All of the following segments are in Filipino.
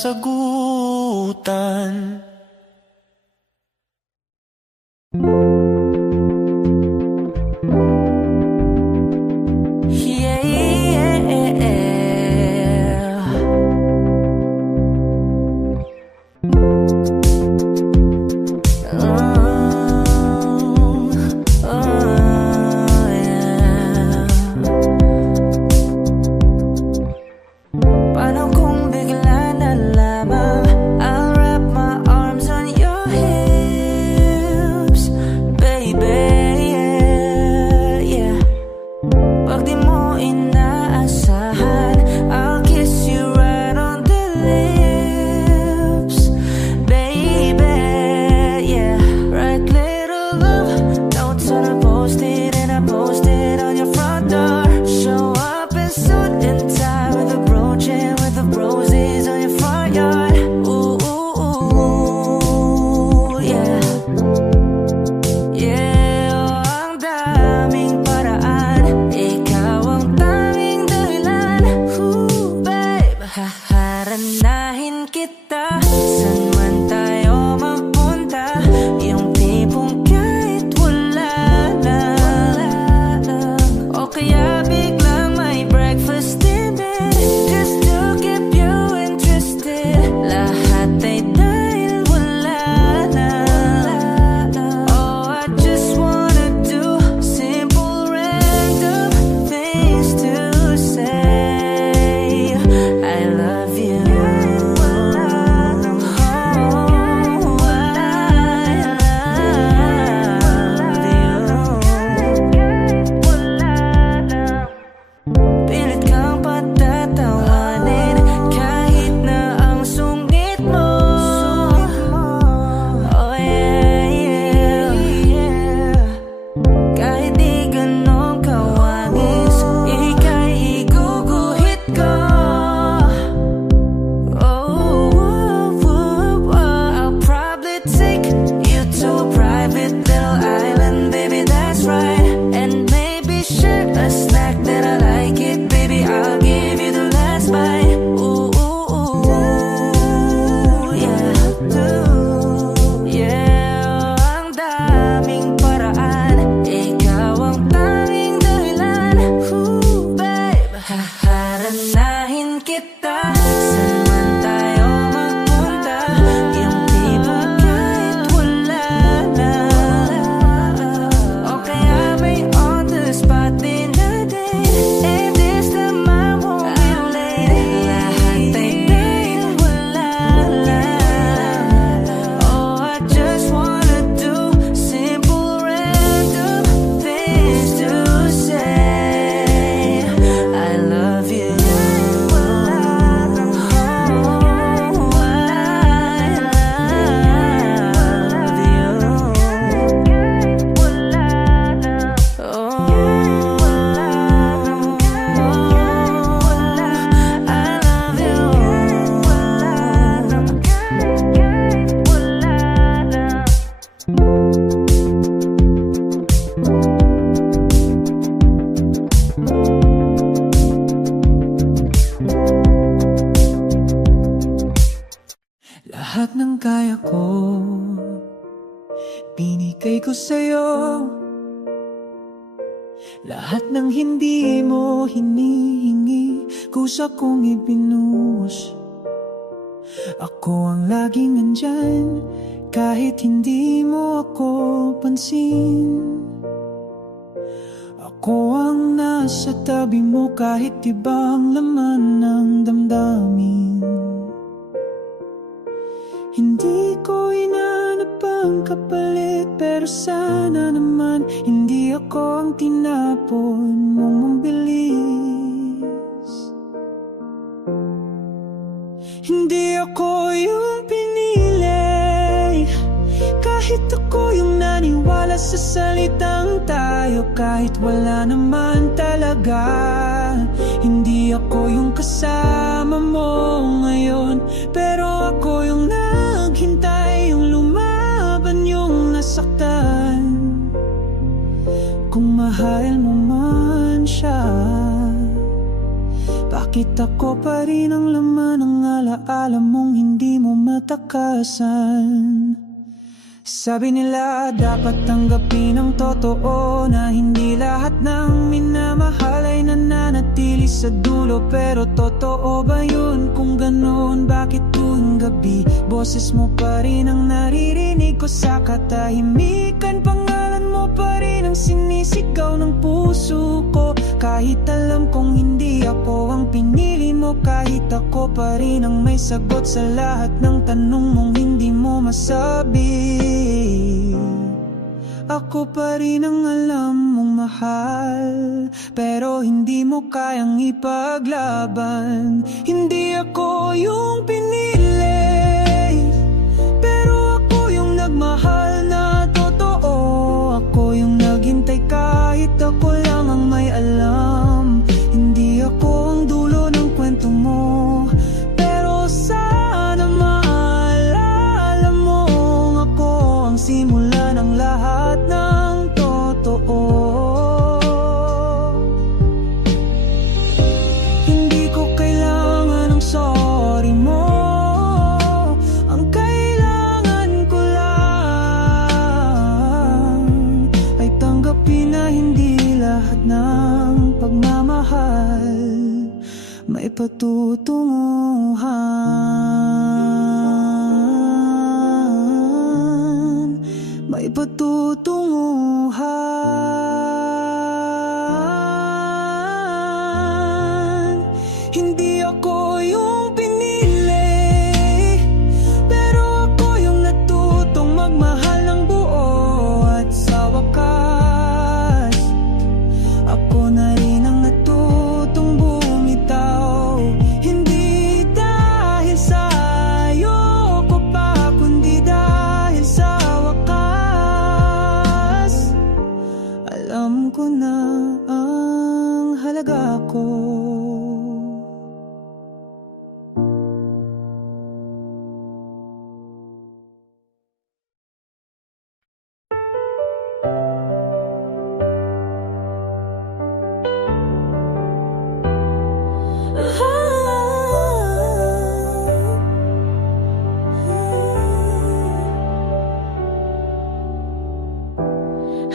kasagutan. Lahat ng kaya ko, binigay ko sa'yo. Lahat ng hindi mo hinihingi, kusa kong ibinuhos. Ako ang laging nandyan, kahit hindi mo ako pansin. Ako ang nasa tabi mo kahit ibang laman ng damdamin. Hindi ko inanap ang kapalit, pero sana naman hindi ako ang tinapon mong mabilis. Hindi ako yung pinili, kahit ako yung naniwala sa salitang tayo, kahit wala naman talaga. Hindi ako yung kasama mo ngayon, pero ako yung naghintay, yung lumaban, yung nasaktan. Kung mahal mo man siya, Bakit ako pa rin ang laman ng alaala mong hindi mo matakasan? Sabi nila dapat tanggapin ang totoo, na hindi lahat ng minamahal ay nananatili sa dulo. Pero totoo ba yun? Kung ganoon, bakit tuwing gabi boses mo pa rin ang naririnig ko sa katahimikan? Pangalan mo pa rin ang sinisigaw ng puso ko, kahit alam kong hindi ako ang pinili mo. Kahit ako pa rin ang may sagot sa lahat ng tanong mong hindi mo masabi. Ako pa rin ang alam mong mahal, pero hindi mo kayang ipaglaban. Hindi ako yung pinili, pero ako yung nagmahal na totoo. Ako yung naghintay kahit ako lang ang may alam. Hindi ako ang dulo ng kwento mo, pero sana maalala mong ako ang simula ng lahat ng totoo. Hindi ko kailangan ng sorry mo, ang kailangan ko lang ay tanggapin na hindi lahat ng pagmamahal may patutunguhan. May patutunguhan. Hindi ako yung pinili, pero ako yung natutong magmahal ng buo. At sa wakas, ako na rin ang natutong bumitaw. Hindi dahil sa'yo ko pa, kundi dahil sa wakas alam ko na ang halaga ko.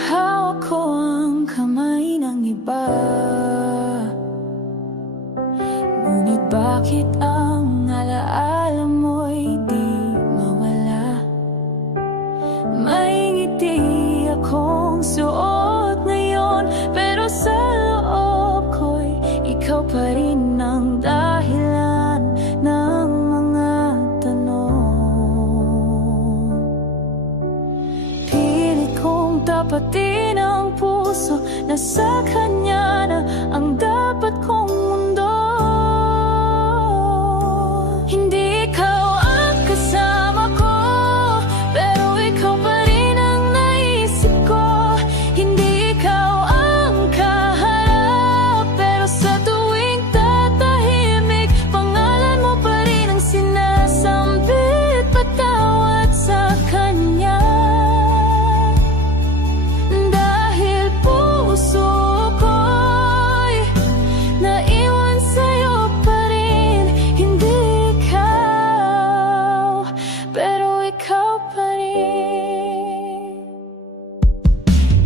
Hawak ko ang kamay ng iba, ngunit bakit ang alaala mo'y di mawala? May ngiti akong suot ngayon, pero sa loob ko'y ikaw pa rin ang dahilan ng mga tanong. Pilit kong tapatin ang puso na sa kanya na ang dapat kong mundo. Hindi ikaw ang kasama ko, pero ikaw pa rin ang naisip ko. Hindi ikaw ang kaharap, pero sa tuwing tatahimik, pangalan mo pa rin ang sinasambit. Patawad sa kanya, dahil puso ko'y naiwan sa'yo pa rin. Hindi ikaw, pero ikaw pa rin.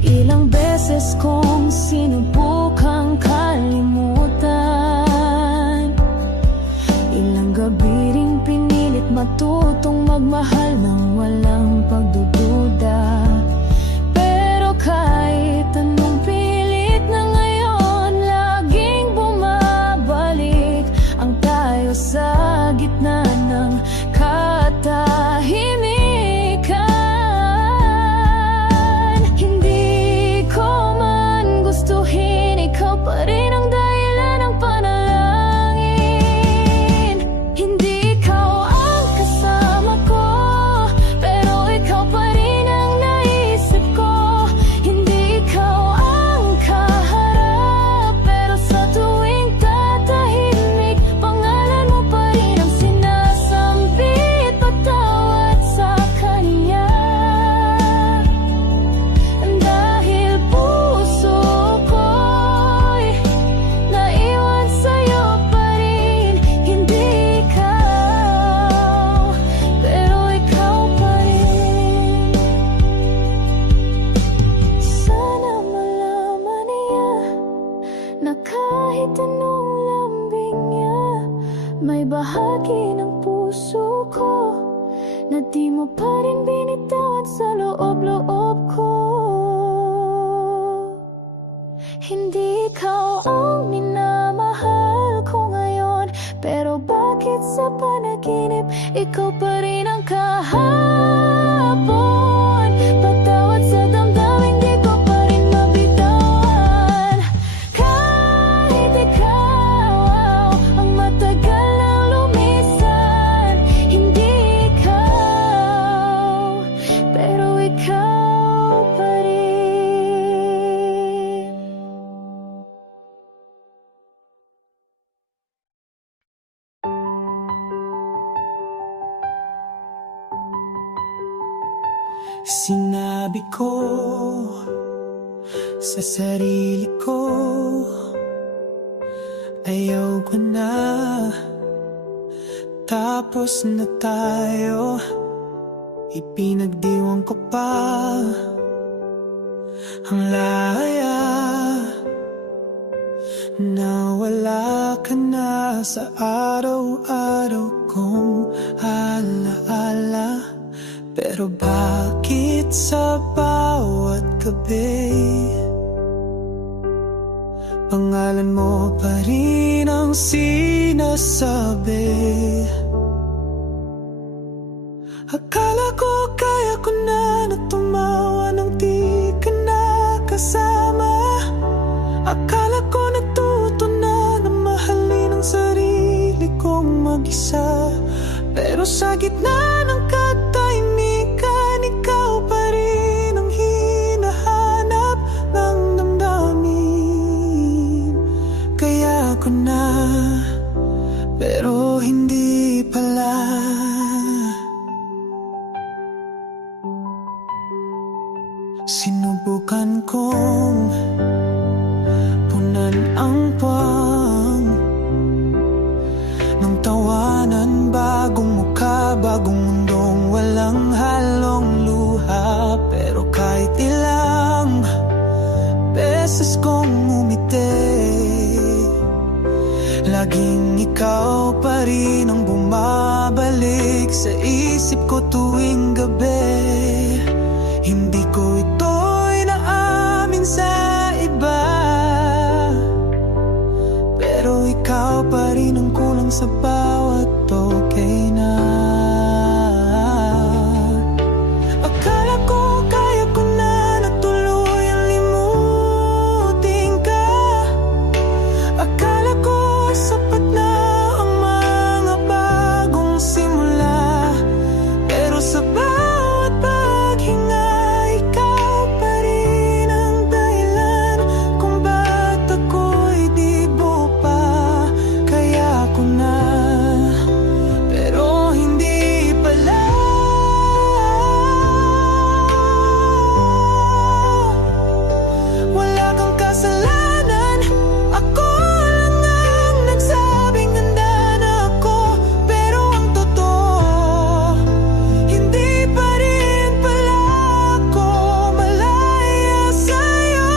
Ilang beses kong sinubukang kalimutan, ilang gabi ring pinilit matutong magmahal ng walang pagdududa. Pero kahit anong pilit na ngayon, laging bumabalik ang tayo sa gitna ng katahimikan. Hindi ko man gustuhin, ikaw pa rin ang dahilan ng panalangin. Hindi ikaw ang kasama ko, na kahit anong lambing niya, may bahagi ng puso ko na di mo pa rin binitawan sa loob-loob ko. Hindi ikaw ang minamahal ko ngayon, pero bakit sa panaginip ikaw pa rin ang kahapon? Patawad sa damdamin, di ko pa rin mabitawan. Kahit ikaw ang matagal nang lumisan, hindi ikaw, pero ikaw pa rin. Sinabi ko sa sarili ko, ayaw ko na, tapos na tayo. Ipinagdiwang ko pa ang laya, nawala ka na sa araw-araw kong alaala. Pero bakit sa bawat gabi pangalan mo pa rin ang sinasabi? Akala ko kaya ko na tumawa nang di ka nakasama. Akala ko natuto na mahalin ang sarili kong mag-isa. Pero sa gitna ng katahimikan, ikaw pa rin ang hinahanap ng damdamin. Kaya ko na, pero hindi pala. Sinubukan kong punan ang puwang ng tawanan, bagong mukha, bagong mundong walang halong luha. Pero kahit ilang beses kong umiti, laging ikaw pa rin ang bumabalik sa isip ko tuwing gabi. Hindi ko ito'y naamin sa iba, pero ikaw pa rin ang kulang sa bawat okay na. Akala ko kaya ko na tuluyang limutin ka. Akala ko sapat na ang mga bagong simula. Pero sa bawat paghinga, ikaw pa rin ang dahilan kung ba't ako'y di buo pa. Kaya ko na, pero hindi pala. Wala kang kasalanan, ako lang ang nagsabing handa na ako. Pero ang totoo, hindi pa rin pala ako malaya sa'yo.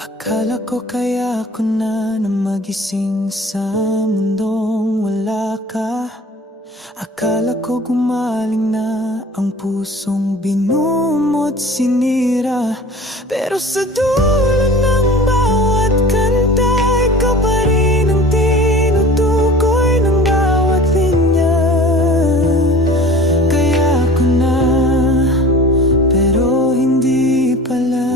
Akala ko kaya ko na magising sa mundong wala ka. Akala ko gumaling na ang pusong binumot sinira. Pero sa dulo ng bawat kanta, ikaw pa rin ang tinutukoy ng bawat linya. Kaya ko na, pero hindi pala.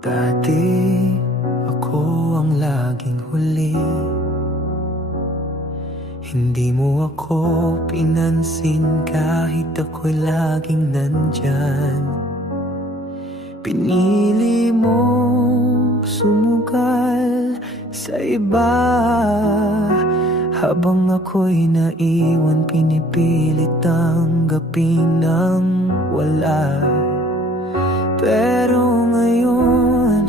Dati ako ang laging huli, hindi mo ako pinansin kahit ako'y laging nandyan. Pinili mong sumugal, sa iba. Habang ako'y naiwan, pinipilit tanggapin ng wala. Pero ngayon,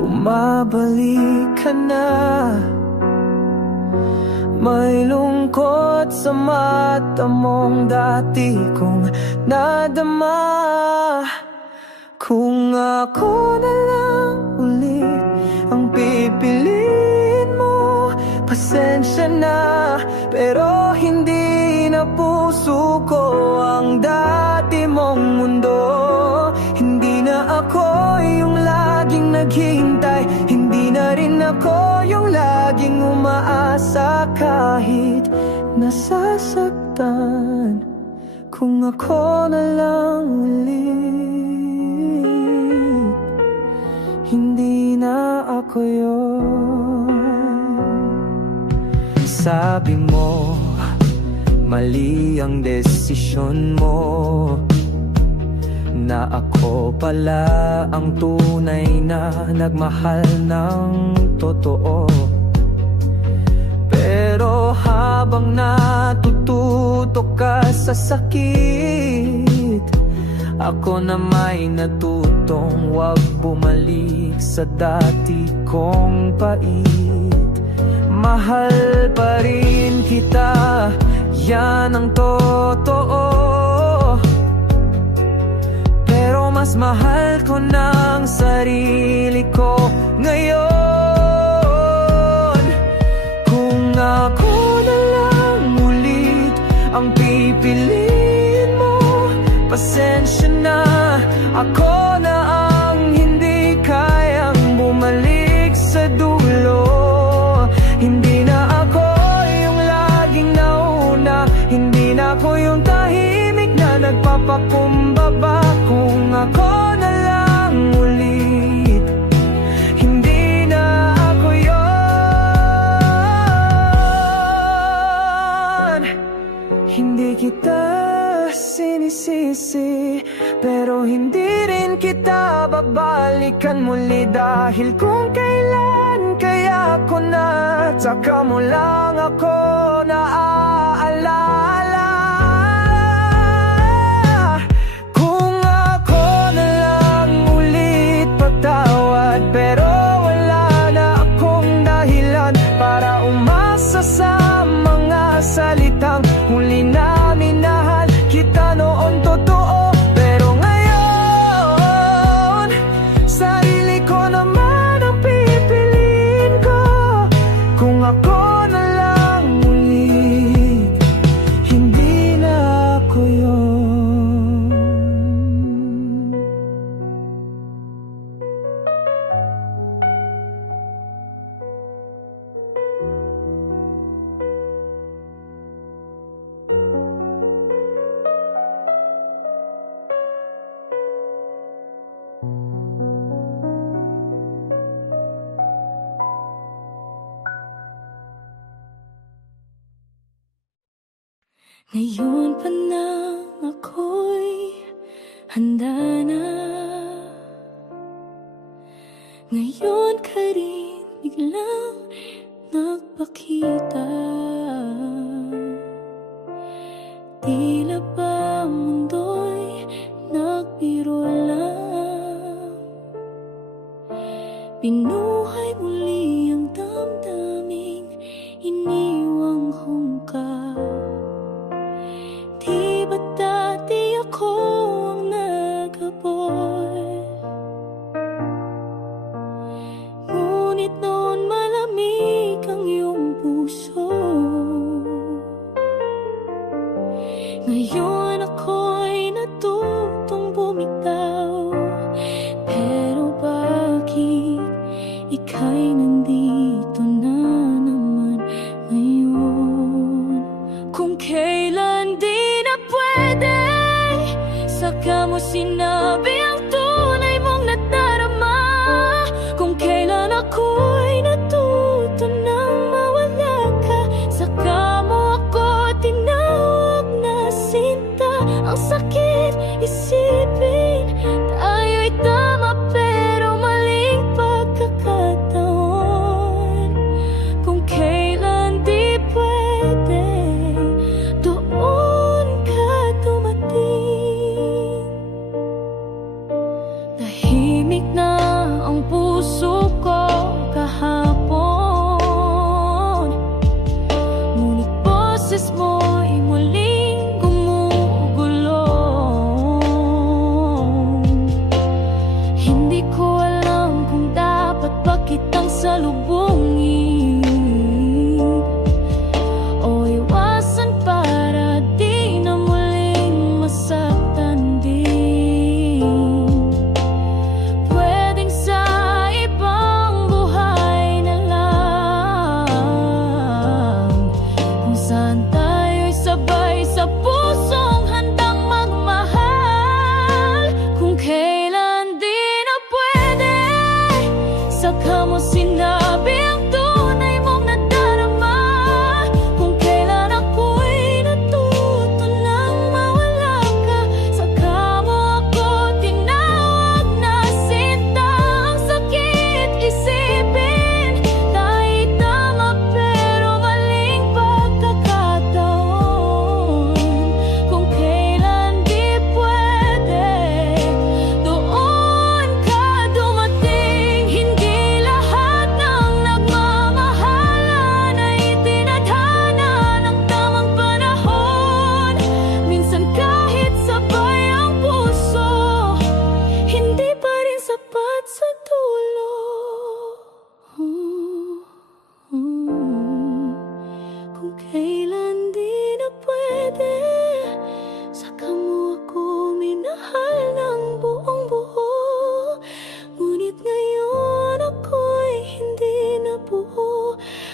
bumabalik ka na. May lungkot sa mata mong dati kong nadama. Kung ako na lang ulit ang pipiliin mo, pasensya na, pero hindi na puso ko ang dati mong mundo. Hindi na ako yung laging naghihintay, hindi na rin ako yung laging umaasa kahit nasasaktan. Kung ako na lang ulit, hindi na ako yun. Sabi mo, mali ang desisyon mo, na ako pala ang tunay na nagmahal ng totoo. Pero habang natututo ka sa sakit, ako na may natutong wag bumalik sa dati kong pait. Mahal pa rin kita, yan ang totoo. Pero mas mahal ko ng sarili ko ngayon. Kung ako na lang ulit ang pipiliin mo, pasensya na, ako na ang hindi kayang bumalik sa dulo. Hindi na ako yung laging nauna, hindi na ako yung tahimik na nagpapakumbaba. Kung ako na lang ulit, hindi na ako yon. Hindi kita sinisisi, pero hindi rin kita babalikan muli. Dahil kung kailan kaya ko na, tsaka mo lang ako naaalala. Kung ako na lang ulit patawad, pero wala na akong dahilan para umasa sa mga salitang huli na minahal kita noon totoo. Pero ngayon, sarili ko naman ang pipiliin ko. Kung ako na lang ulit, hindi na ako yun. Ngayon pa nang ako'y handa na. Ngayon ka rin biglang nagpakita. Tila ba ang mundo'y nagbiro lang. Binuhay muli ang damdaming iniwang hungka. Di ba't dati ako ang nagabot?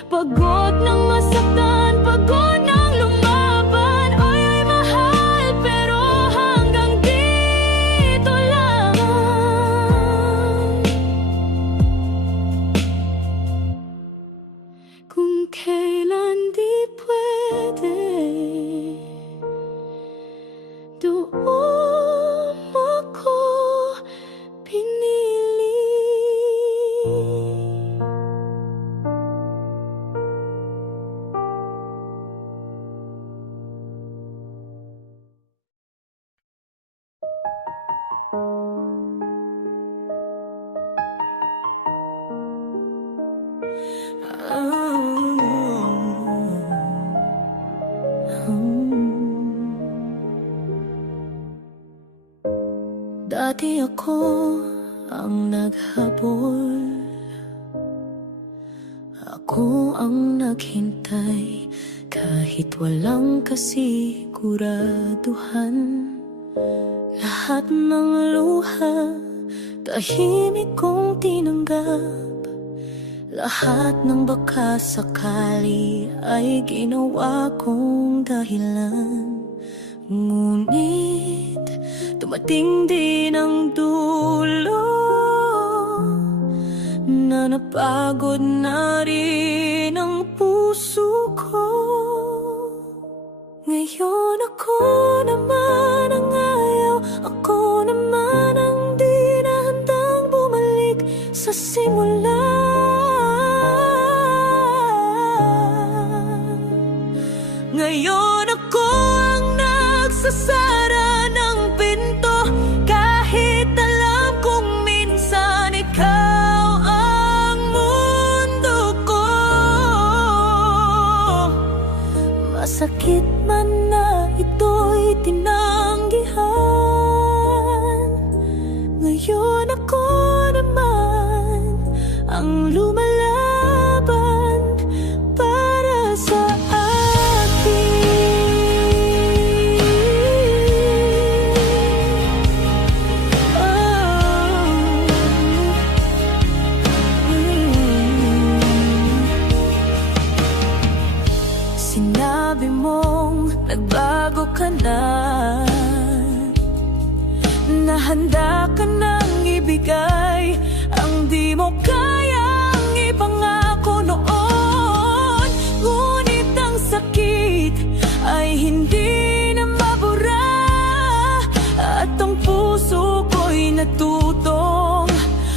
Pagod ng masaktan, pagod ng lumaban. Oy, ay mahal, pero hanggang dito lang. Kung kailan di pwede, doon ako pinili. Dati ako ang naghabol, ako ang naghintay kahit walang kasiguraduhan. Lahat ng luha tahimik kong tinanggap, lahat ng baka sakali ay ginawa kong dahilan. Ngunit dumating din ang dulo na napagod na rin ang puso ko. Ngayon ako naman ang ayaw, ako naman ang di na handang bumalik sa simula. Ngayon ako ang nagsasara ng pinto, kahit alam kong minsan ikaw ang mundo ko. Masakit man na ito'y tinanggihan, ngayon ako naman ang lumalaban para sa sinabi mong nagbago ka na, na handa ka nang ibigay ang di mo kayang ipangako noon. Ngunit ang sakit ay hindi na mabura, at ang puso ko'y natutong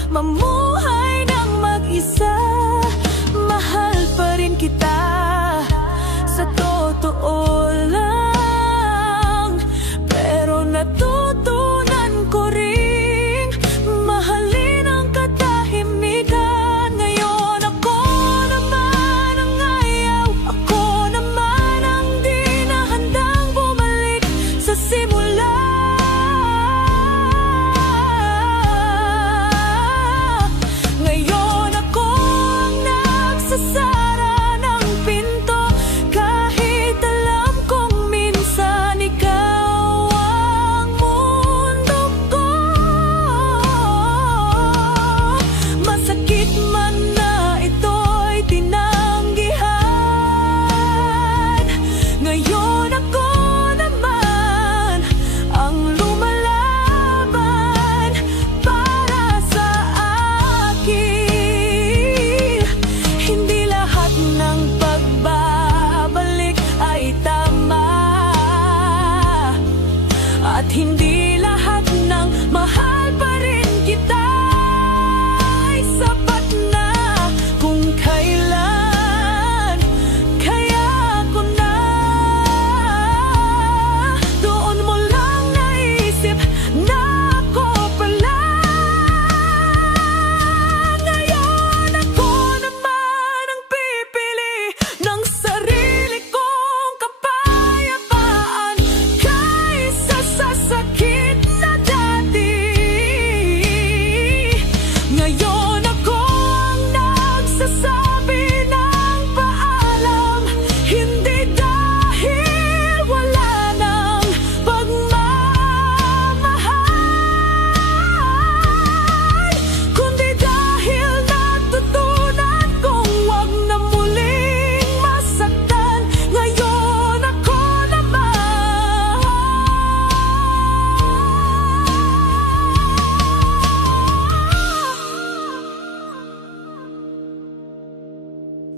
mamuhay ng mag-isa. Mahal pa rin kita, sa totoo lang, pero natutunan ko ring mahalin ang katahimikan. Ngayon ako naman ang ayaw, ako naman ang di na handang bumalik sa simula. Ngayon ako ang nagsasara ng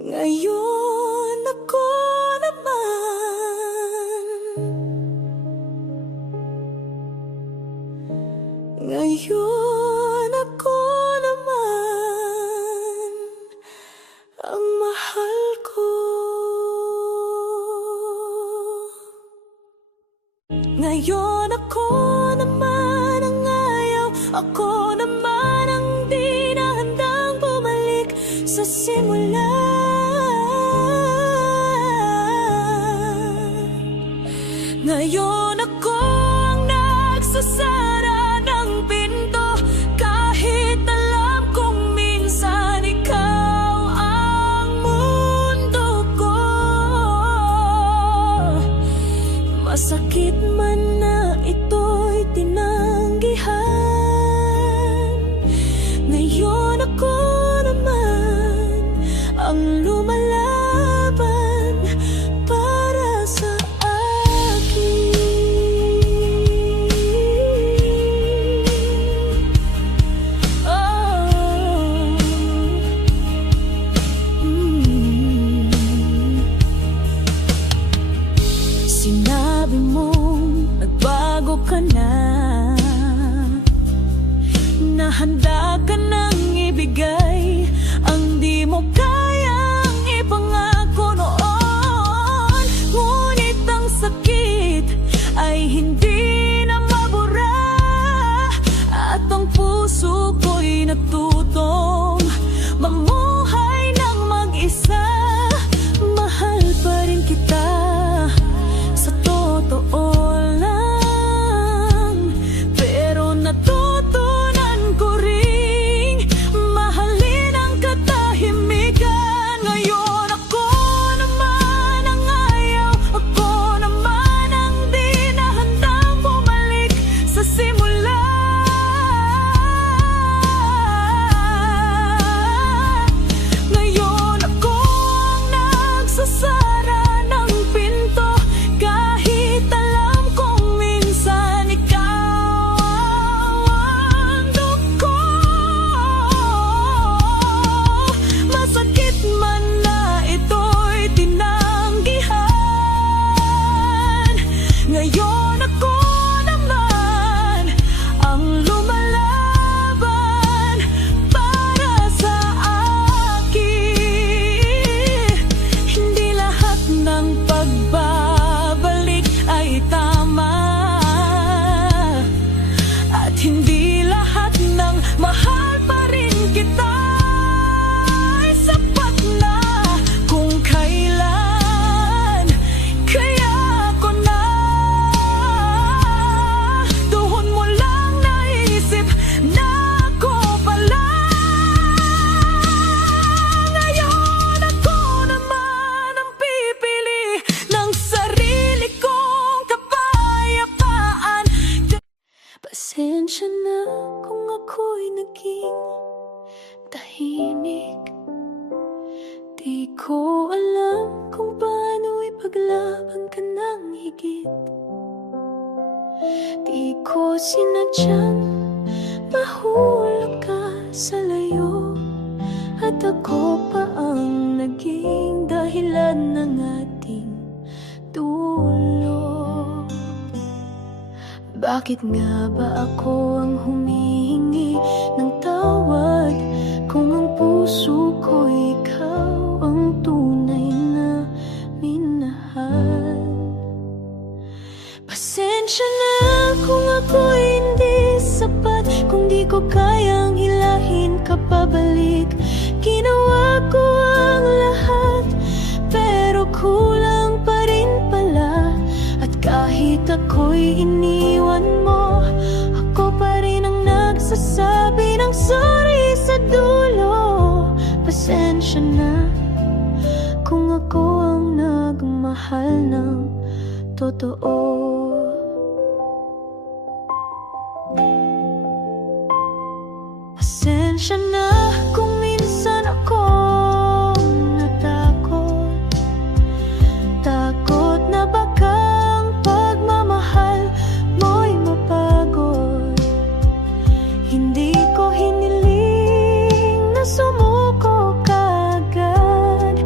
Ngayon ako naman, ngayon ako naman ang mahal ko. Ngayon ako naman ang ayaw, ako naman ang di na handang bumalik sa simula. Ngayon ako ang nagsasara ng pinto, kahit alam kong minsan ikaw ang mundo ko. Masakit man na ito'y tinanggihan, ngayon ako naman ang lumalaban para sa akin. Oh. Sinabi mong nagbago ka na, na handa ka nang ibigay ang di mo kayang ipangako noon. Ngunit ang sakit ay hindi na mabura, at ang puso ko'y natutong mamuhay ng mag-isa. Mahal pa rin kita sa totoo lang, pero natutunan ko ring mahalin ang katahimikan. Ngayon ako naman ang ayaw, ako naman ang di na handang bumalik sa simula. Ngayon ako ang nagsasara ng pinto, kahit alam kong minsan ikaw ang mundo ko. Masakit man na ito'y tinanggihan, ngayon ako naman ang lumalaban para sa akin. Hindi lahat ng pagbabalik ay tama, at hindi lahat ng mahal pa rin kita ay sapat na kung kailan. Kaya ako na doon mo lang naisip na ako pala. Ngayon ako naman ang pipili ng sarili kong kapayapaan. Pasensya na kung ako'y naging tahimik. Di ko alam kung paano ipaglaban ka ng higit. Di ko sinadyang mahulog ka sa layo, at ako pa ang naging dahilan ng ating dulo. Bakit nga ba ako ang humihingi ng tawad kung ang puso ko ikaw ang tunay na minahal? Pasensya na kung ako'y hindi sapat, kung di ko kayang hilahin ka pabalik. Ginawa ko ang lahat, pero kulang pa rin pala. At kahit ako'y iniwan mo, ako pa rin ang nagsasabi ng sorry sa dulo. Pasensya na kung ako ang nagmahal ng totoo. Pasensya na kung minsan ako natakot, takot na baka ang pagmamahal mo'y mapagod. Hindi ko hiniling na sumuko kaagad,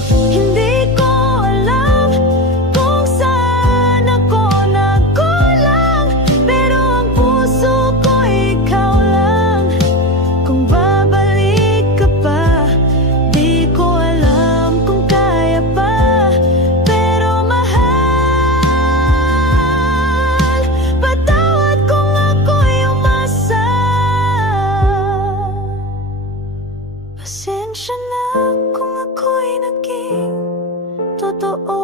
dito. Hindi ko alam kung saan ako nagkulang, pero ang puso ko ikaw lang. Kung babalik ka pa, di ko alam kung kaya pa, pero mahal, patawad kung ako'y umasa. Pasensya na kung ako'y naging totoo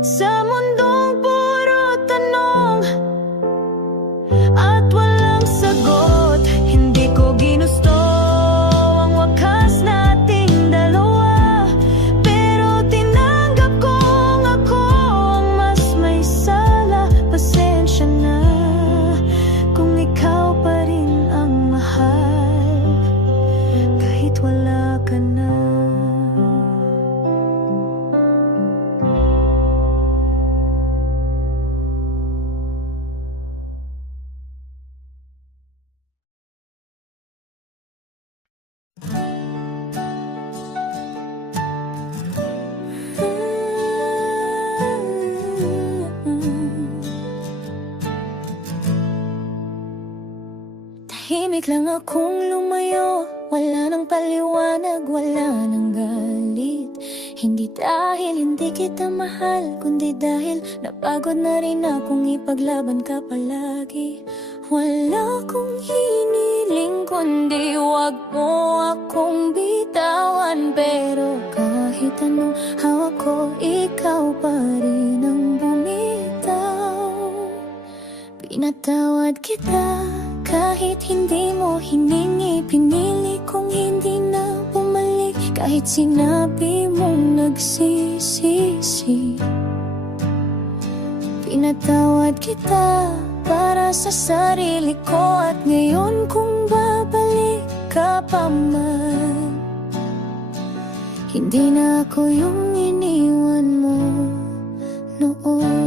sa mundong puro tanong at walang sagot. Hindi ko ginusto ang wakas nating dalawa, pero tinanggap kong ako ang mas may sala. Pasensya na kung ikaw pa rin ang mahal kahit wala ka na. Tahimik lang akong lumayo, wala nang paliwanag, wala nang galit. Hindi dahil hindi kita mahal, kundi dahil napagod na rin akong ipaglaban ka palagi. Wala akong hiniling kundi wag mo akong bitawan, pero kahit anong hawak ko, ikaw pa rin ang bumitaw. Pinatawad kita kahit hindi mo hiningi, pinili kong hindi na bumalik, kahit sinabi mong nagsisisi. Pinatawad kita para sa sarili ko, at ngayon kung babalik ka pa man, hindi na ako yung iniwan mo noon.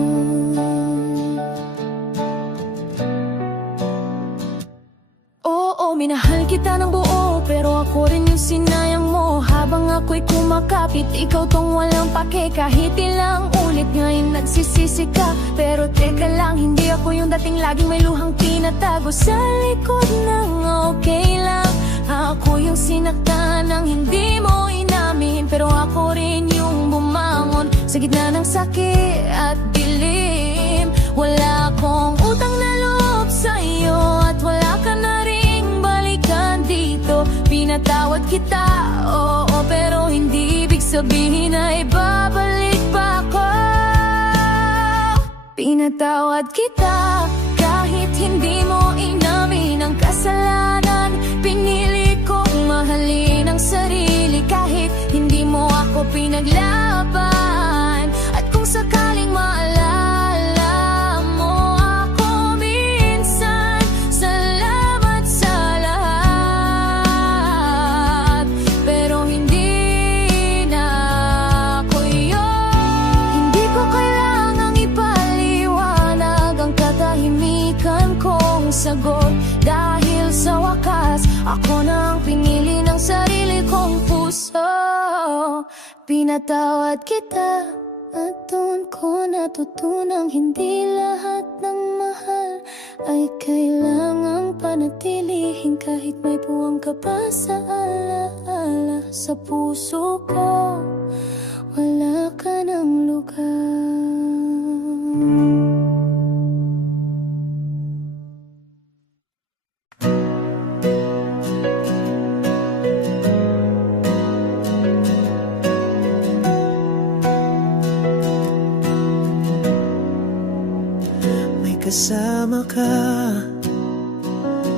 Minahal kita ng buo, pero ako rin yung sinayang mo. Habang ako'y kumakapit, ikaw tong walang pake. Kahit ilang ulit ngayon nagsisisi ka, pero teka lang, hindi ako yung dating laging may luhang tinatago sa likod ng okay lang. Ako yung sinaktan ng hindi mo inamin, pero ako rin yung bumangon sa gitna ng sakit at dilim. Wala akong utang na loob sa'yo, at wala ka na ring balikan dito. Pinatawad kita, oo, pero hindi ibig sabihin na ibabalik pa ako. Pinatawad kita kahit hindi mo inamin ang kasalanan. Pinili kong mahalin ang sarili kahit hindi mo ako pinaglaban. At kung sakaling maalala mo ako minsan, salamat sa lahat, pero hindi na ako yun. Hindi ko kailangang ipaliwanag ang katahimikan kong sagot, dahil sa wakas ako na ang pinili ng sarili kong puso. Pinatawad kita at doon ko natutunang hindi lahat ng mahal ay kailangang panatilihin, kahit may puwang ka pa sa alaala. Sa puso ko wala ka ng lugar. Kasama ka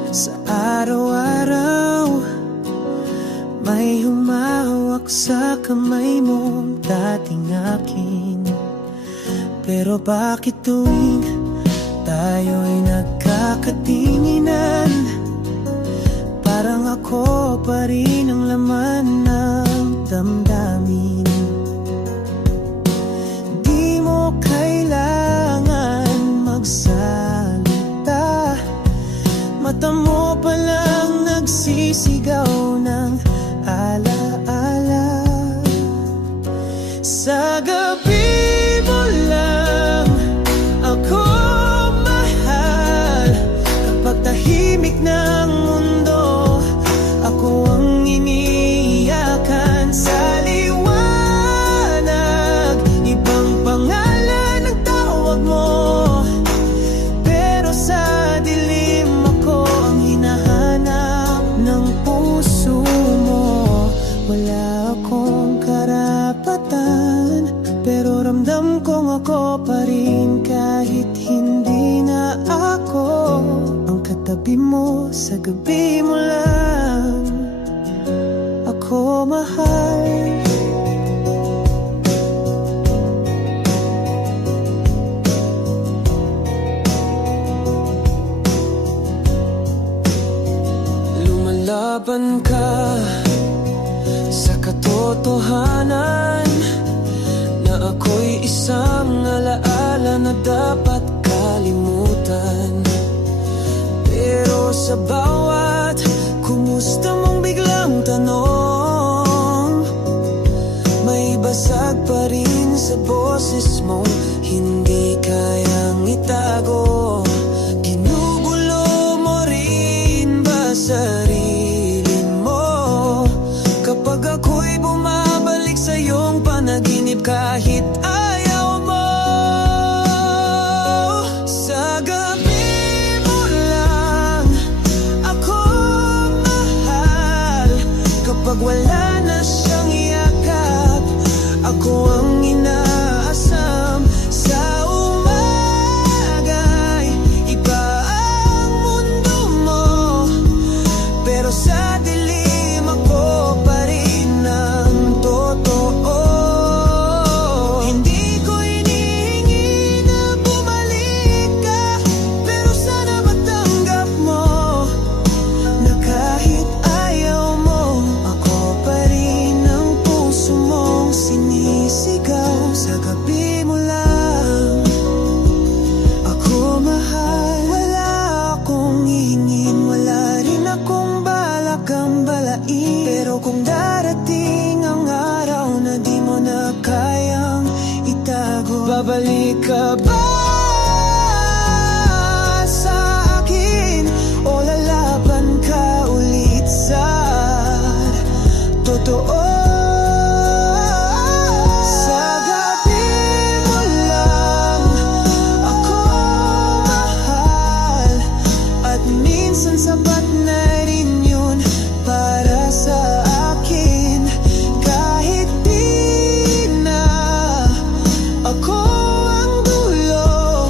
sa araw-araw, may humahawak sa kamay mong dating akin. Pero bakit tuwing tayo'y nagkakatinginan, parang ako pa rin ang laman ng damdamin. Di mo kailangan magsalita, mata mo palang nagsisigaw ng alaala. tabi mo, sa gabi mo lang ako mahal. Lumalaban ka sa katotohanan na ako'y isang alaala na dapat kalimutan. Pero sa bawat kumusta mong biglang tanong, may basag pa rin sa boses mong hindi kayang itago. Ginugulo mo rin ba sarili mo kapag ako'y bumabalik sa iyong panaginip kahit ayaw mo? Sa gabi mo lang ako mahal. Kapag wala na siyang yakap, ako ang inaasam. Sa umaga'y iba ang mundo mo, pero sa dilim ako pa rin ang totoo. Hindi ko hinihingi na bumalik ka, pero sana matanggap mo na kahit ayaw mo, ako pa rin ang puso mong sinisigaw. Sa gabi mo lang ako mahal. Wala akong hihingin, wala rin akong balak gambalain, pero kung darating ang araw na di mo na kayang itago, babalik ka ba sa akin o lalaban ka ulit sa totoo? Sa gabi mo lang ako mahal, at minsan sapat na rin yun para sa akin. Kahit di na ako ang dulo,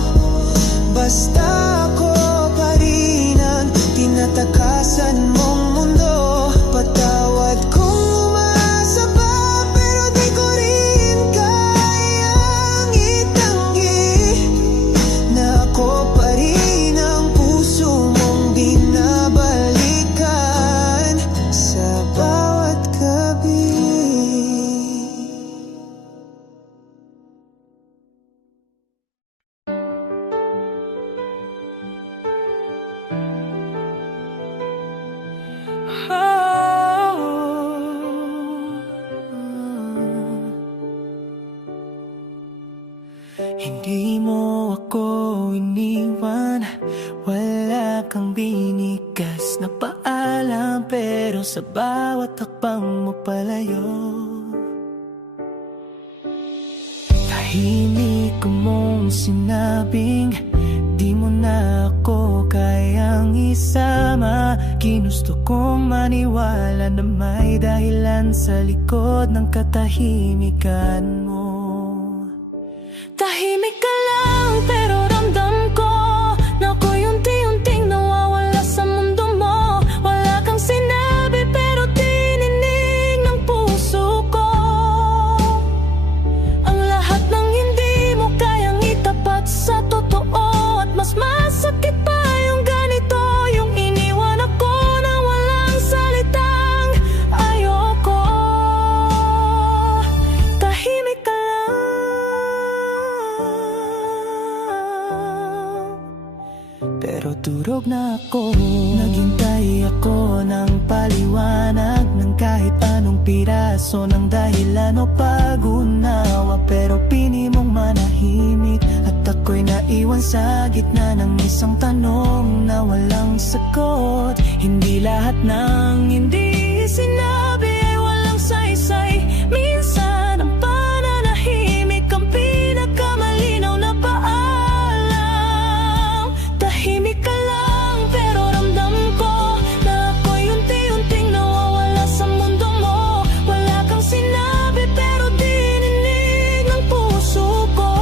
basta ako pa rin ang tinatakasan mong mundo. Patawad kung umasa pa, pero di ko rin kayang itanggi na ako pa rin ang puso mong binabalikan sa bawat gabi. Hindi mo ako iniwan, wala kang binigas na paalam, pero sa bawat hakbang mo palayo, tahimik ko mong sinabing di mo na ako kayang isama. Ginusto kong maniwala na may dahilan sa likod ng katahimikan mo. Tahimik ka lang, pero ramdam ko na ako'y unti-unting nawawala sa mundo mo. Wala kang sinabi, pero tininig ng puso ko ang lahat ng hindi mo kayang itapat sa totoo. At mas masakit pa yung ganito, yung iniwan ako na walang salitang ayoko. Tahimik ka pero durog na ako. Naghintay ako ng paliwanag ng kahit anong piraso ng dahilan o pag-unawa, pero pini mong manahimik at ako'y naiwan sa gitna ng isang tanong na walang sagot. Hindi lahat ng hindi sinabi ay walang saysay. Minsan ang pananahimik ang pinakamalinaw na paalam. Tahimik ka lang, pero ramdam ko na ako'y unti-unting nawawala sa mundo mo. Wala kang sinabi, pero dininig ng puso ko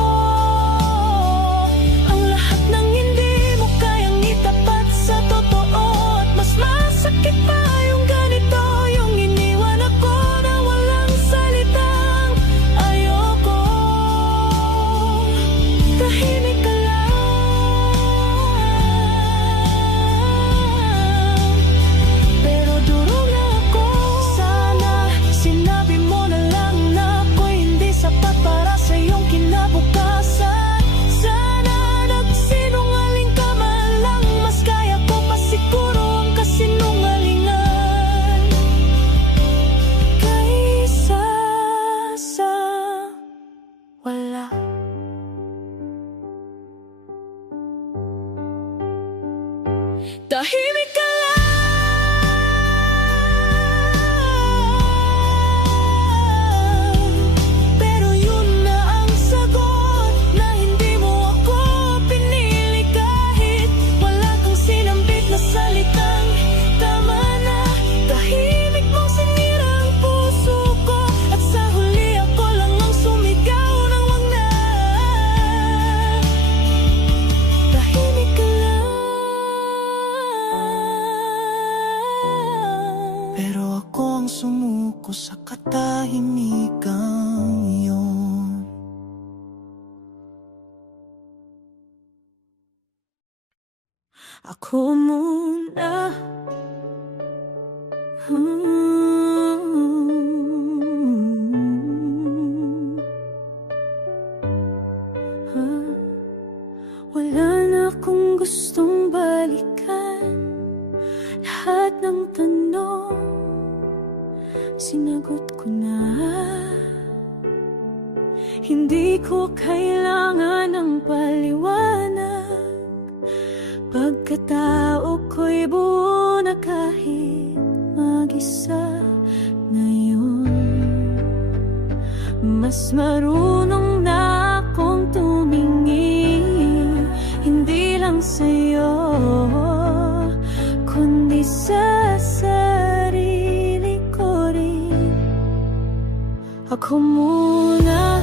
ang lahat ng hindi mo kayang itapat sa totoo. tahimik ka lang. Pero yun na ang sagot, na hindi mo ako pinili kahit wala kang sinambit na salitang tama na. Tahimik mong sinira ang puso ko, at sa huli ako lang ang sumigaw ng wag na. Tahimik ka lang. Pero ako ang sumuko sa katahimikan yun. Ako muna. Wala na akong gustong balikan. Lahat ng tanong sinagot ko na. Hindi ko kailangan ng paliwanag. Pagkatao ko'y buo na kahit mag-isa ngayon. Mas marunong na akong tumingin, hindi lang sa'yo, kundi sa sarili ko rin. Ako muna,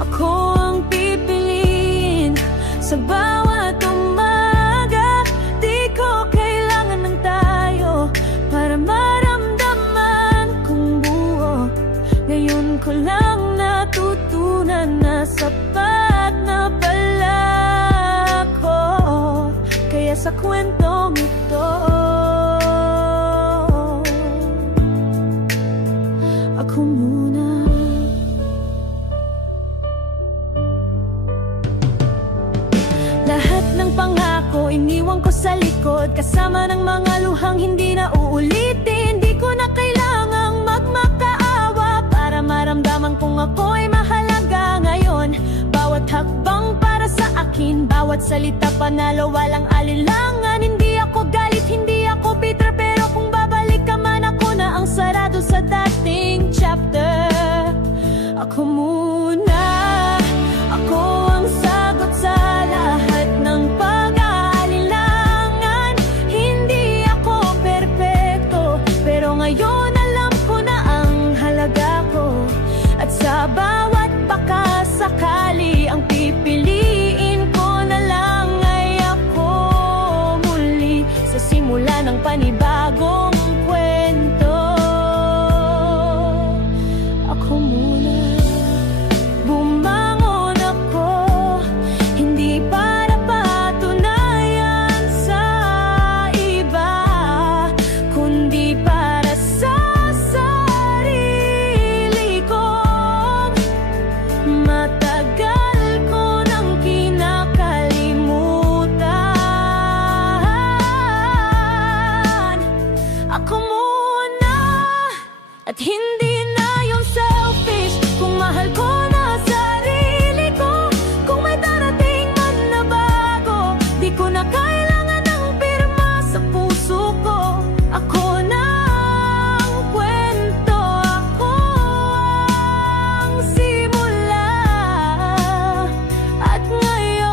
ako ang pipiliin sa bawat umaga. Di ko kailangan ng tayo para maramdaman kong buo. Ngayon ko lang natutunan na sapat na pala ako. Kaya sa kwentong ito, ako muna. Lahat ng pangako iniwan ko sa likod, kasama ng mga luhang hindi na uulitin. Di ko na kailangang magmakaawa para maramdaman kong ako'y mahalaga ngayon. Bawat hakbang para sa akin, bawat salita panalo, walang alinlangan. Hindi ako galit, hindi ako bitter, pero kung babalik ka man, ako na ang sarado sa dating chapter. Ako muna, ako ang sagot sa lahat ng pag-aalinlangan. Hindi ako perpekto, pero ngayon alam ko na ang halaga ko. At sa bawat pakasakali, ang pipiliin ko na lang ay ako muli, sa simula ng panibagong kwento. Ako muna. Bumangon ako, hindi para patunayan sa iba, kundi para sa sarili ko. Matagal ko nang kinakalimutan. Ako muna, at hindi na yung selfish. Kung mahal ko na sarili ko, kung may darating man na bago, di ko na kailangan ng pirma sa puso ko. Ako na ang kwento, ako ang simula. At ngayon,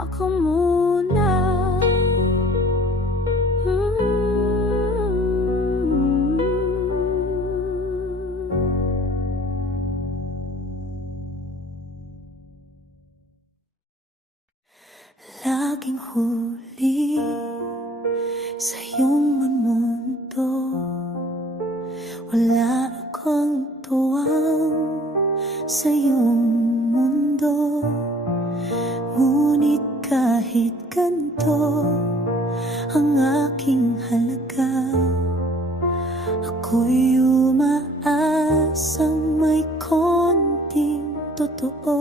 ako muna. Laging huli sa iyong mundo, wala akong tuwang sa iyong mundo. Ngunit kahit ganito ang aking halaga, ako'y umaasang may konting totoo.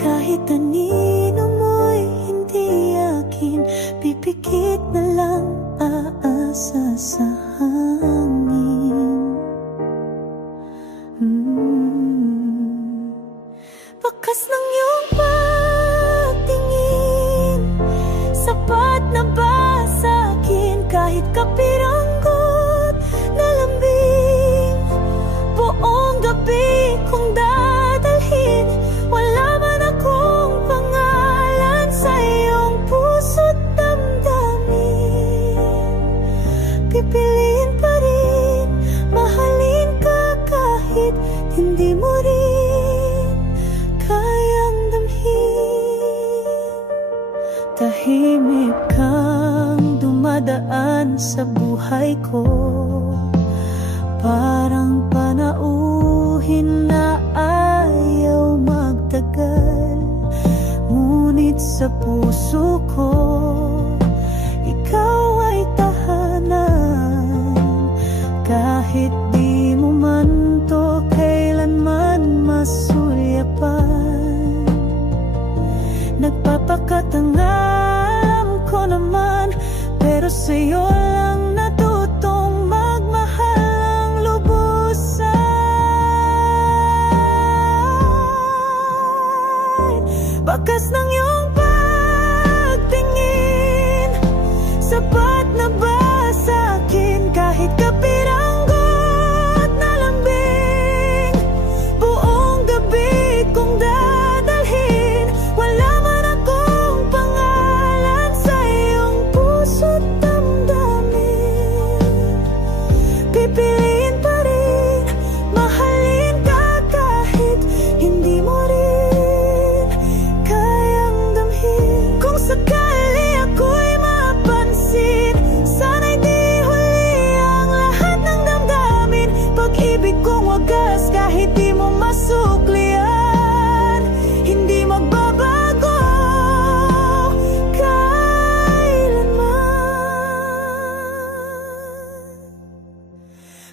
Kahit anino mo'y hindi akin, pipikit na lang aasa sa hangin. Bakas ng iyong pagtingin, sapat na ba sa'kin kahit kapiranggot na lambing? Buong gabi kong dadalhin, wala man akong pangalan sa iyong puso't damdamin. Pipiliin pa rin, mahalin ka kahit hindi mo rin kayang damhin. Tahimik kang dumadaan sa buhay ko, parang panauhin na ayaw magtagal. Ngunit sa puso ko, ikaw ay tahanan. Kahit di mo man to kailanman masulyapan, nagpapakatanga, alam ko naman, pero sa'yo lang natutong magmahal ang lubusan. Bakas ng iyong pagtingin, sapat na ba sa'kin kahit kapiranggot na lambing? Buong gabi kong dadalhin, wala man akong pangalan sa iyong puso't damdamin. Pipiliin pa rin, mahalin ka kahit hindi mo rin kayang damhin. Kung sakali ako'y mapansin, sana'y di huli ang lahat ng damdamin. Pag-ibig kong wagas kahit di mo masuklian, hindi magbabago kailanman.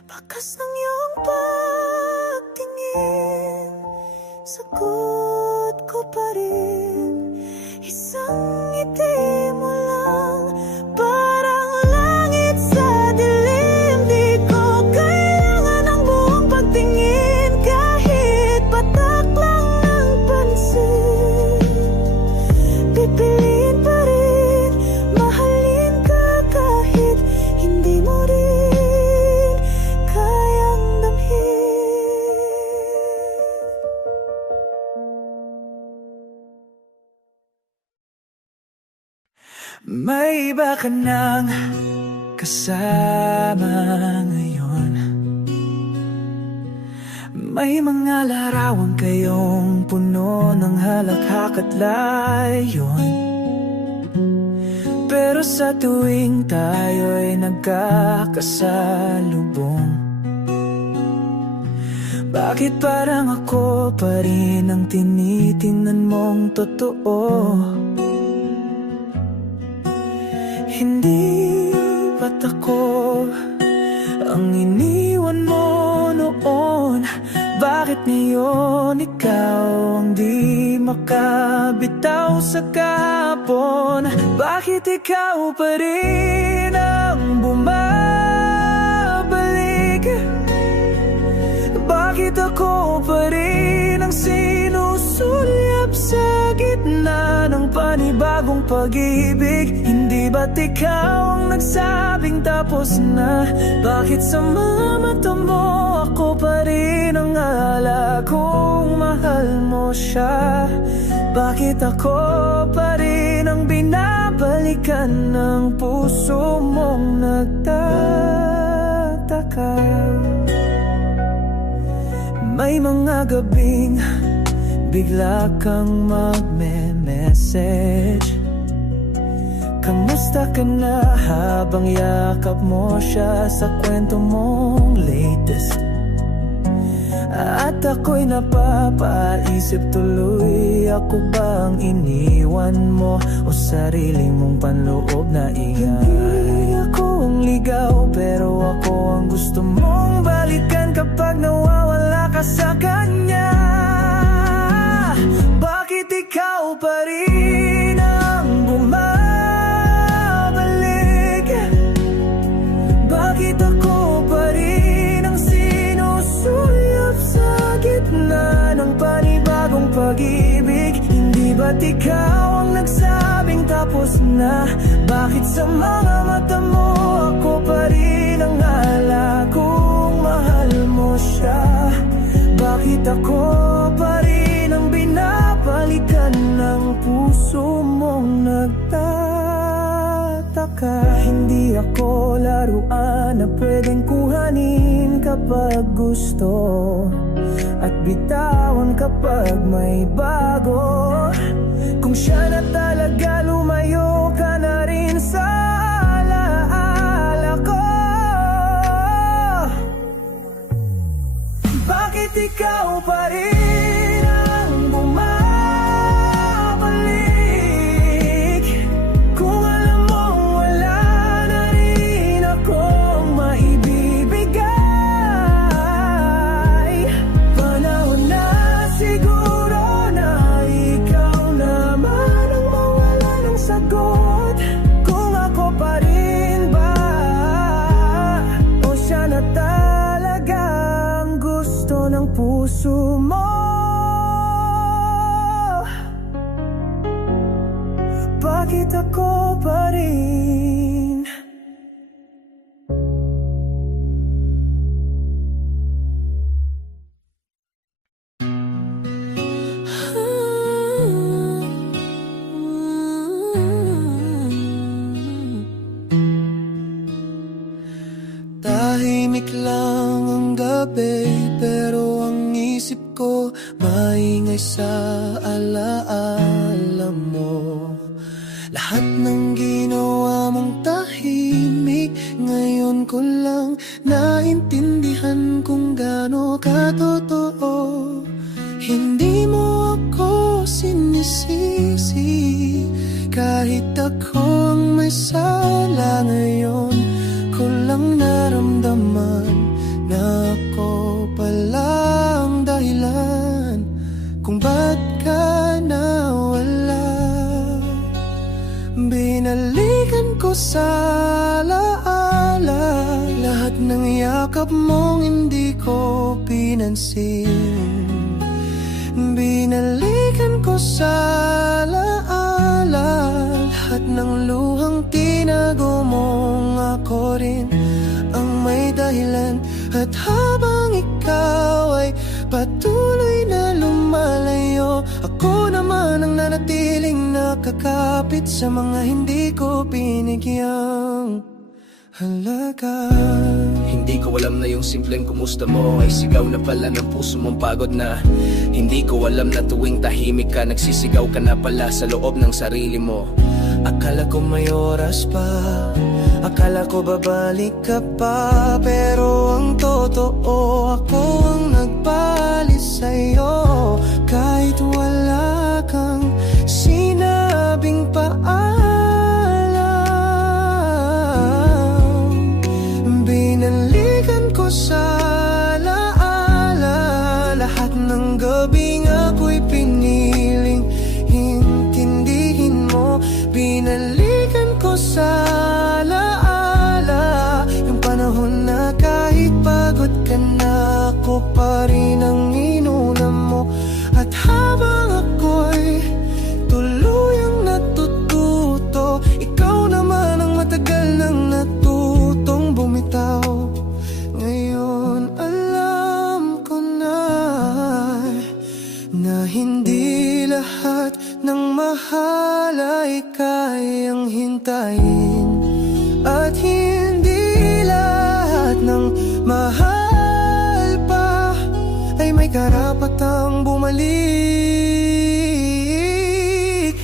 Bakas ng iyong pagtingin, sagot ko pa rin, isang ngiti mo lang, parang langit sa dilim. Di ko kailangan ng buong pagtingin, kahit patak lang ng pansin. Pipiliin pa rin, mahalin ka kahit hindi mo rin kayang damhin. May iba ka nang kasama ngayon. May mga larawan kayong puno ng halakhak at layon. Pero sa tuwing tayo'y nagkakasalubong, bakit parang ako pa rin ang tinitingnan mong totoo? Hindi ba't ako ang iniwan mo noon? Bakit ngayon ikaw ang di makabitaw sa kahapon? Bakit ikaw pa rin ang bumabalik? Bakit ako pa rin ang sinusulyap sa gitna ng panibagong pag-ibig? Hindi ba't ikaw ang nagsabing tapos na? Bakit sa mga mata mo ako pa rin ang ala kung mahal mo siya? Bakit ako pa rin ang binabalikan ng puso mong nagtataka? May mga gabing bigla kang magme-message, kamusta ka na, habang yakap mo siya sa kwento mong latest. At ako'y napapaisip tuloy, ako bang iniwan mo o sarili mong panloob na ingay? Hindi ako ang ligaw, pero ako ang gusto mong balikan kapag nawawala ka sa kanya. Bakit ikaw pa rin ang bumabalik? Bakit ako pa rin ang sinusulyap sa gitna ng panibagong pag-ibig. Hindi ba't ikaw ang nagsabing tapos na? Bakit sa mga mata mo ako pa rin ang ala kung mahal mo siya? Bakit ako pa rin ang binabalikan ng puso mong nagtataka? Hindi ako laruan na pwedeng kuhanin kapag gusto at bitawan kapag may bago. Kung siya na talaga, lumayo ka na rin sa alaala ko. Bakit ikaw pa rin ang bumabalik? Kung alam mong wala na rin akong maibibigay. Panahon na siguro na ikaw naman ang mawala ng sagot. Kung ako pa rin ba o siya na talaga ang gusto ng puso mo? Bakit ako pa rin? Tahimik lang ang gabi, pero ang isip ko maingay sa alaala mo. Lahat ng ginawa mong tahimik, ngayon ko lang naintindihan kung gaano katotoo. Hindi mo ako sinisisi, kahit ako ang may sala. Ngayon ko lang naramdaman na ako palang dahilan kung ba't ka nawala. Binalikan ko sa alaala lahat ng yakap mong hindi ko pinansin. Binalikan ko sa alaala lahat ng luhang tinago mong ako rin ang may dahilan. At habang ikaw ay patuloy na lumalayo, ako naman ang nanatiling nakakapit sa mga hindi ko pinigyang halaga. Hindi ko alam na yung simpleng kumusta mo ay sigaw na pala ng puso mong pagod na. Hindi ko alam na tuwing tahimik ka, nagsisigaw ka na pala sa loob ng sarili mo. Akala ko may oras pa, akala ko babalik ka pa, pero ang totoo ako ang nagpalis sa'yo. Kahit wala kang sinabing paalam, binalikan ko sa alaala lahat ng gabing ako'y piniling intindihin mo. Binalikan ko sa alaala yung panahon na kahit pagod ka na, ako pa rin ang inuna mo. At habang ako'y tuluyang natututo, ikaw naman ang matagal nang natutong bumitaw. Ngayon alam ko na hindi lahat ng mahal ay kayang hintayin, at hindi lahat ng mahal pa ay may karapatang bumalik.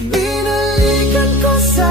Binalikan ko sa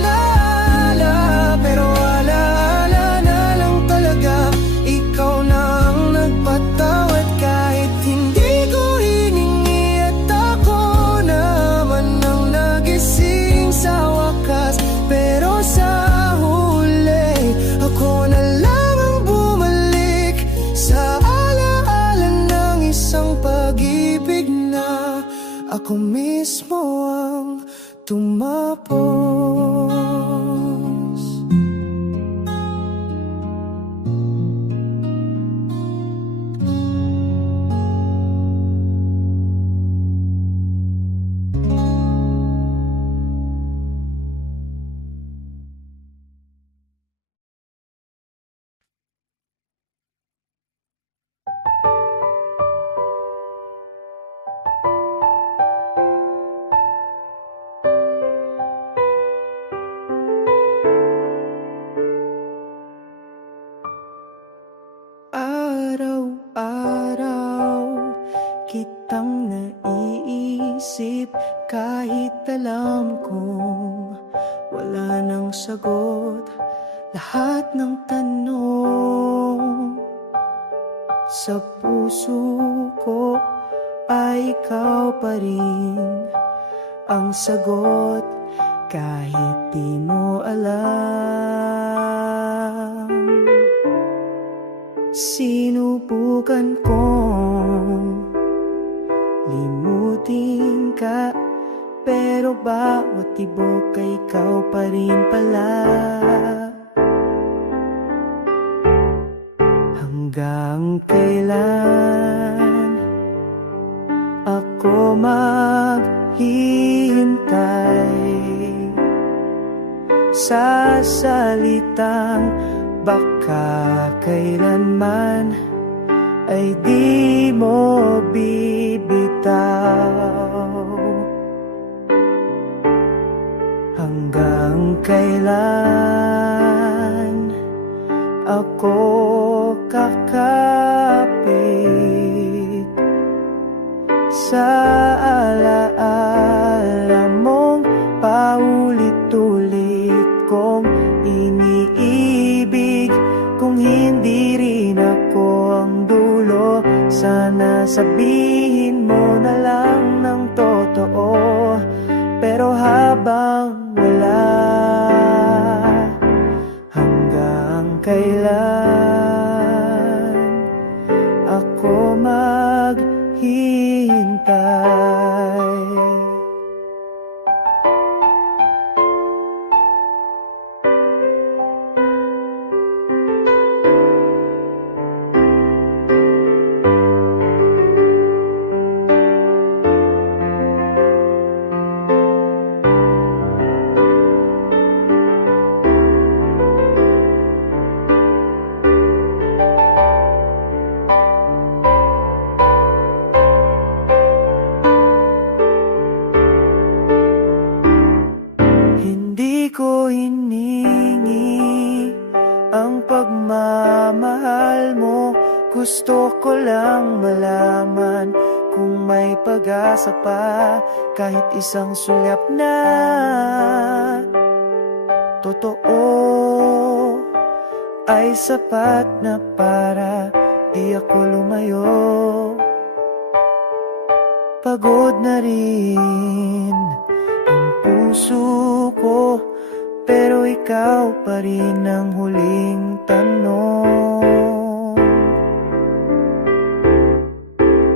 alaala, pero alaala na lang talaga. Ikaw na ang nagpatawad kahit hindi ko hiningi, at ako naman ang nagising sa wakas. Pero sa huli, ako na lang ang bumalik sa alaala ng isang pag-ibig na ako mismo ang tumapos. kitang naiisip kahit alam kong wala nang sagot lahat ng tanong. Sa puso ko ay ikaw pa rin ang sagot kahit di mo alam. Sinubukan kong limutin ka, pero bawat tibok ay ikaw pa rin pala. Hanggang kailan ako maghihintay sa salitang baka kailanman ay di mo bibitaw? Hanggang kailan ako kakapit sa alaala mong paulit-ulit kong iniibig? Kung hindi rin ako ang dulo, sana sabihin mo na lang ng totoo. Pero habang wala, hanggang kailan ako maghihintay? Hindi ko hiningi ang pagmamahal mo, gusto ko lang malaman kung may pag-asa pa, kahit isang sulyap na totoo ay sapat na para di ako lumayo. Pagod na rin ang puso ko, pero ikaw pa rin ang huling tanong.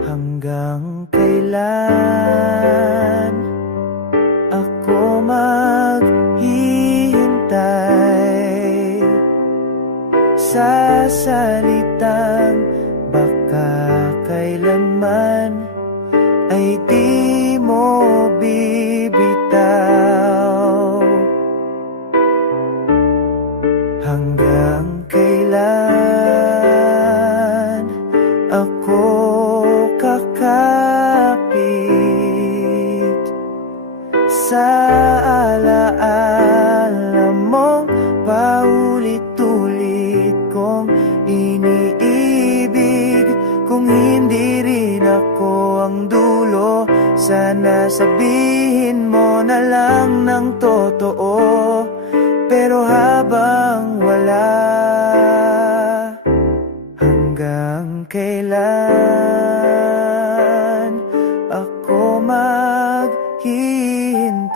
Hanggang kailan ako maghihintay sa salitang baka kailanman ay di mo bibitaw? Hanggang kailan ako kakapit sa alaala mong paulit-ulit kong iniibig? Kung hindi rin ako ang dulo, sana sabihin mo na lang ng totoo. Pero habang wala, hanggang kailan ako maghihintay?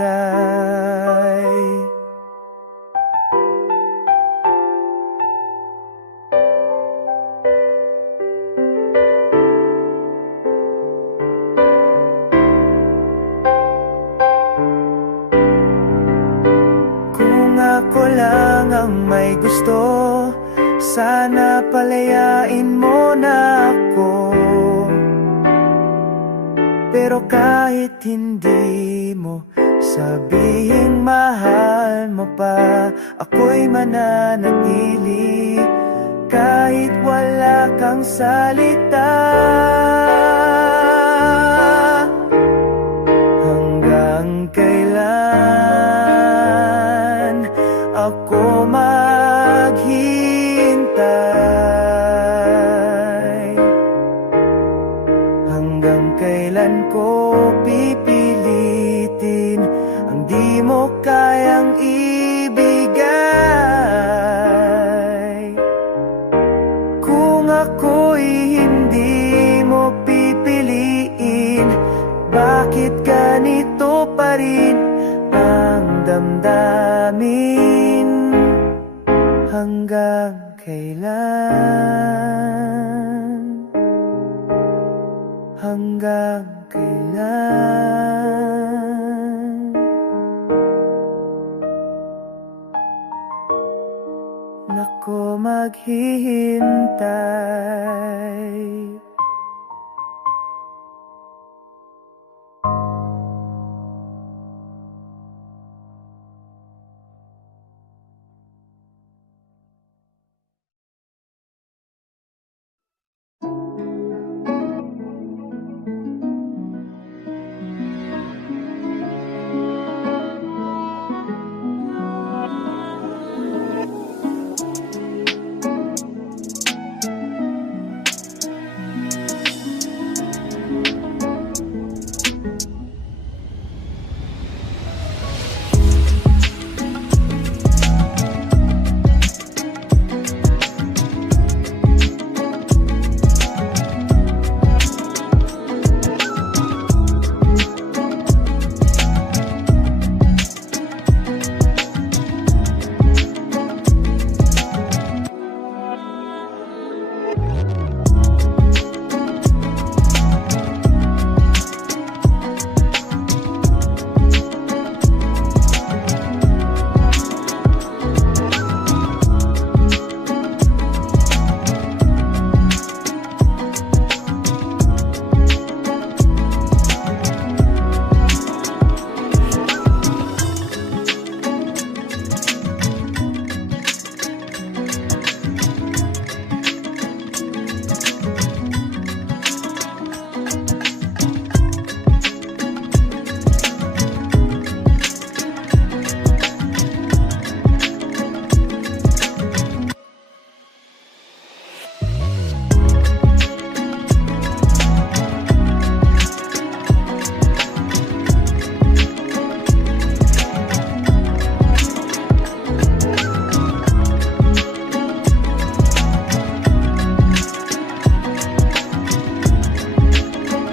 Kung ako lang ang may gusto, sana palayain mo na ako. Pero kahit hindi mo sabihing mahal mo pa, ako'y mananatili kahit wala kang salita. Hanggang kailan ako maghihintay? Hanggang Hanggang kailan ko pipilitin ang di mo kayang ibigay? Kung ako'y hindi mo pipiliin, bakit ganito pa rin ang damdamin? Hanggang kailan? Hanggang kailan? Nako, maghihintay.